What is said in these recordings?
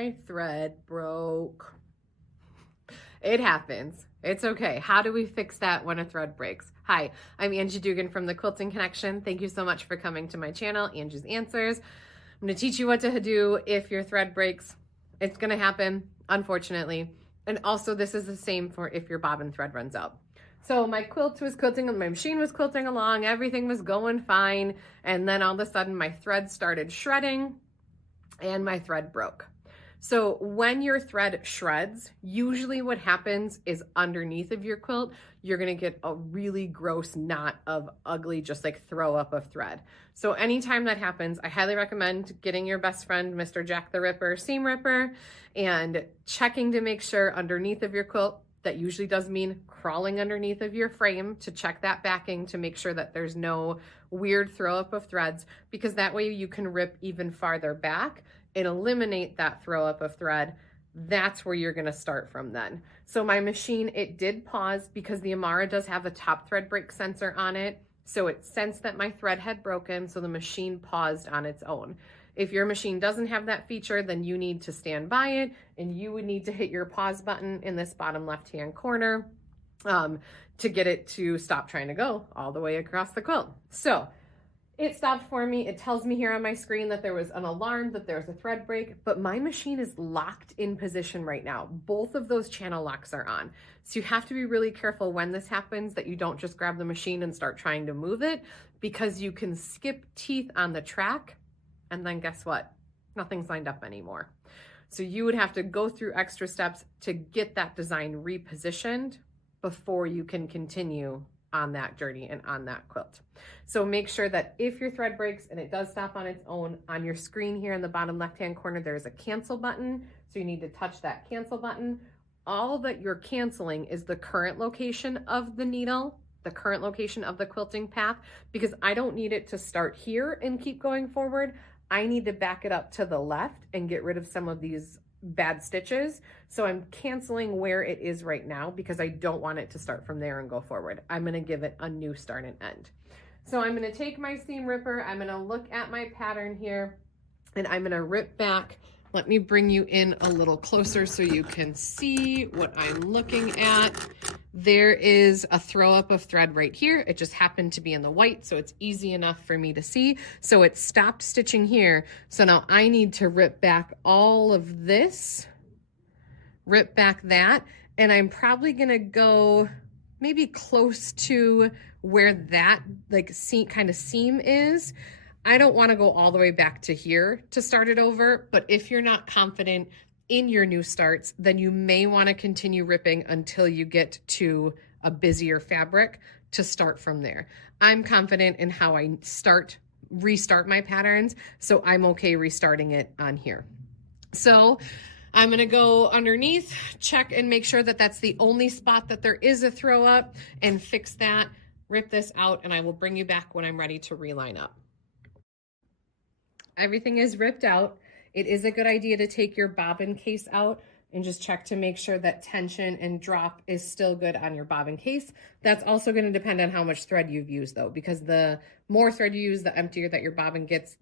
My thread broke. It happens. It's okay. How do we fix that when a thread breaks? Hi, I'm Angie Dugan from the Quilting Connection. Thank you so much for coming to my channel, Angie's Answers. I'm going to teach you what to do if your thread breaks. It's going to happen, unfortunately. And also, this is the same for if your bobbin thread runs out. So my my machine was quilting along, everything was going fine, and then all of a sudden my thread started shredding and my thread broke. So when your thread shreds, usually what happens is underneath of your quilt, you're gonna get a really gross knot of ugly, just like throw up of thread. So anytime that happens, I highly recommend getting your best friend, Mr. Jack the Ripper seam ripper, and checking to make sure underneath of your quilt, that usually does mean crawling underneath of your frame to check that backing to make sure that there's no weird throw up of threads, because that way you can rip even farther back and eliminate that throw up of thread. That's where you're gonna start from then. So my machine, it did pause because the Amara does have a top thread break sensor on it. So it sensed that my thread had broken, so the machine paused on its own. If your machine doesn't have that feature, then you need to stand by it and you would need to hit your pause button in this bottom left-hand corner to get it to stop trying to go all the way across the quilt. So it stopped for me. It tells me here on my screen that there was an alarm, that there's a thread break, but my machine is locked in position right now. Both of those channel locks are on. So you have to be really careful when this happens that you don't just grab the machine and start trying to move it, because you can skip teeth on the track and then guess what? Nothing's lined up anymore. So you would have to go through extra steps to get that design repositioned before you can continue on that journey and on that quilt. So make sure that if your thread breaks and it does stop on its own, on your screen here in the bottom left-hand corner, there's a cancel button. So you need to touch that cancel button. All that you're canceling is the current location of the needle, the current location of the quilting path, because I don't need it to start here and keep going forward. I need to back it up to the left and get rid of some of these bad stitches. So I'm canceling where it is right now because I don't want it to start from there and go forward. I'm gonna give it a new start and end. So I'm gonna take my seam ripper, I'm gonna look at my pattern here, and I'm gonna rip back. Let me bring you in a little closer so you can see what I'm looking at. There is a throw up of thread right here. It just happened to be in the white, so it's easy enough for me to see. So it stopped stitching here. So now I need to rip back all of this, rip back that, and I'm probably gonna go maybe close to where that like kind of seam is. I don't want to go all the way back to here to start it over, but if you're not confident in your new starts, then you may want to continue ripping until you get to a busier fabric to start from there. I'm confident in how I restart my patterns, so I'm okay restarting it on here. So I'm going to go underneath, check and make sure that that's the only spot that there is a throw up, and fix that, rip this out, and I will bring you back when I'm ready to reline up. Everything is ripped out. It is a good idea to take your bobbin case out and just check to make sure that tension and drop is still good on your bobbin case. That's also going to depend on how much thread you've used though, because the more thread you use, the emptier that your bobbin gets,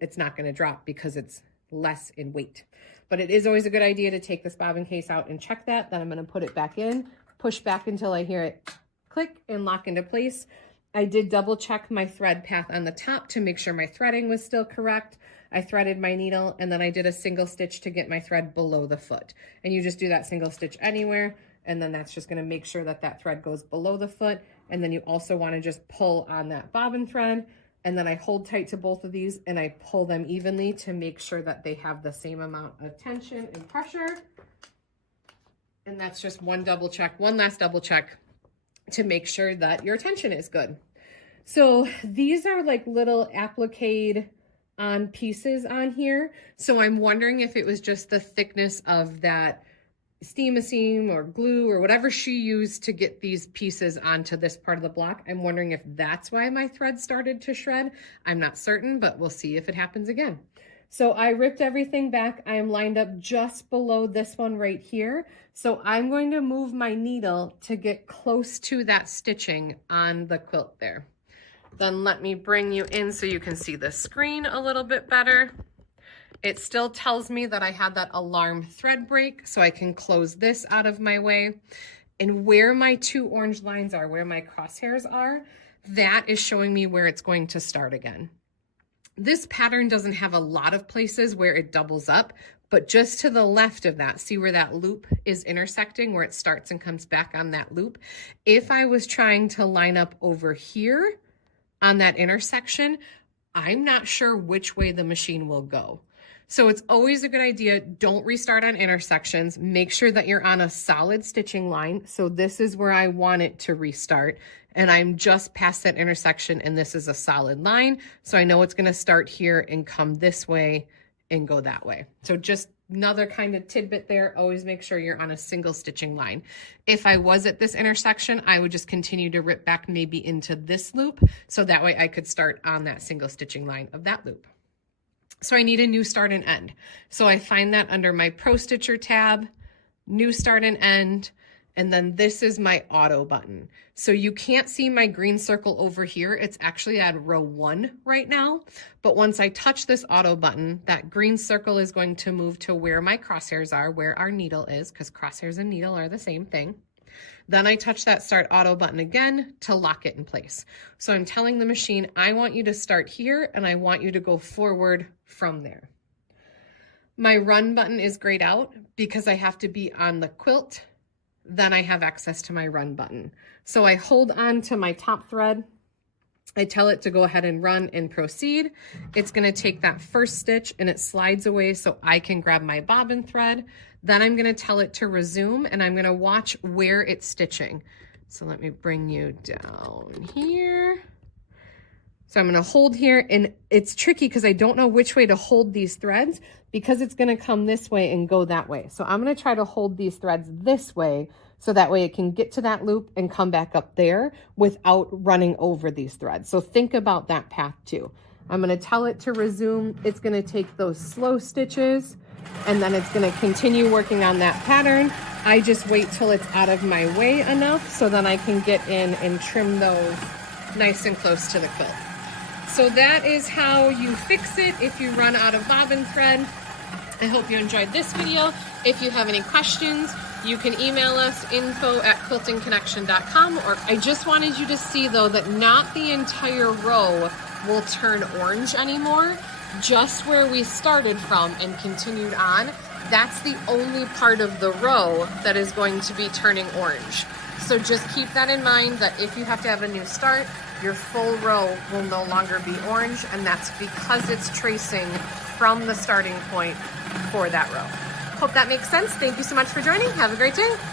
it's not going to drop because it's less in weight. But it is always a good idea to take this bobbin case out and check that. Then I'm going to put it back in, push back until I hear it click and lock into place. I did double check my thread path on the top to make sure my threading was still correct. I threaded my needle and then I did a single stitch to get my thread below the foot. And you just do that single stitch anywhere, and then that's just gonna make sure that that thread goes below the foot. And then you also wanna just pull on that bobbin thread, and then I hold tight to both of these and I pull them evenly to make sure that they have the same amount of tension and pressure. And that's just one last double check to make sure that your tension is good. So these are like little applique on pieces on here. So I'm wondering if it was just the thickness of that steam or glue or whatever she used to get these pieces onto this part of the block. I'm wondering if that's why my thread started to shred. I'm not certain, but we'll see if it happens again. So I ripped everything back. I am lined up just below this one right here. So I'm going to move my needle to get close to that stitching on the quilt there. Then let me bring you in so you can see the screen a little bit better. It still tells me that I had that alarm thread break, so I can close this out of my way. And where my 2 orange lines are, where my crosshairs are, that is showing me where it's going to start again. This pattern doesn't have a lot of places where it doubles up, but just to the left of that, see where that loop is intersecting, where it starts and comes back on that loop. If I was trying to line up over here on that intersection, I'm not sure which way the machine will go. So it's always a good idea, don't restart on intersections. Make sure that you're on a solid stitching line. So this is where I want it to restart. And I'm just past that intersection and this is a solid line. So I know it's gonna start here and come this way and go that way. So just another kind of tidbit there, always make sure you're on a single stitching line. If I was at this intersection, I would just continue to rip back maybe into this loop. So that way I could start on that single stitching line of that loop. So I need a new start and end. So I find that under my Pro Stitcher tab, new start and end, and then this is my auto button. So you can't see my green circle over here. It's actually at row 1 right now. But once I touch this auto button, that green circle is going to move to where my crosshairs are, where our needle is, because crosshairs and needle are the same thing. Then I touch that start auto button again to lock it in place. So I'm telling the machine, I want you to start here and I want you to go forward from there. My run button is grayed out because I have to be on the quilt. Then I have access to my run button. So I hold on to my top thread. I tell it to go ahead and run and proceed. It's going to take that first stitch and it slides away so I can grab my bobbin thread. Then I'm going to tell it to resume and I'm going to watch where it's stitching. So let me bring you down here. So I'm going to hold here, and it's tricky because I don't know which way to hold these threads because it's going to come this way and go that way. So I'm going to try to hold these threads this way so that way it can get to that loop and come back up there without running over these threads. So think about that path too. I'm going to tell it to resume. It's going to take those slow stitches and then it's going to continue working on that pattern. I just wait till it's out of my way enough so then I can get in and trim those nice and close to the quilt. So that is how you fix it if you run out of bobbin thread. I hope you enjoyed this video. If you have any questions, you can email us info@quiltingconnection.com. Or I just wanted you to see though that not the entire row will turn orange anymore. Just where we started from and continued on, that's the only part of the row that is going to be turning orange. So just keep that in mind that if you have to have a new start, your full row will no longer be orange, and that's because it's tracing from the starting point for that row. Hope that makes sense. Thank you so much for joining. Have a great day.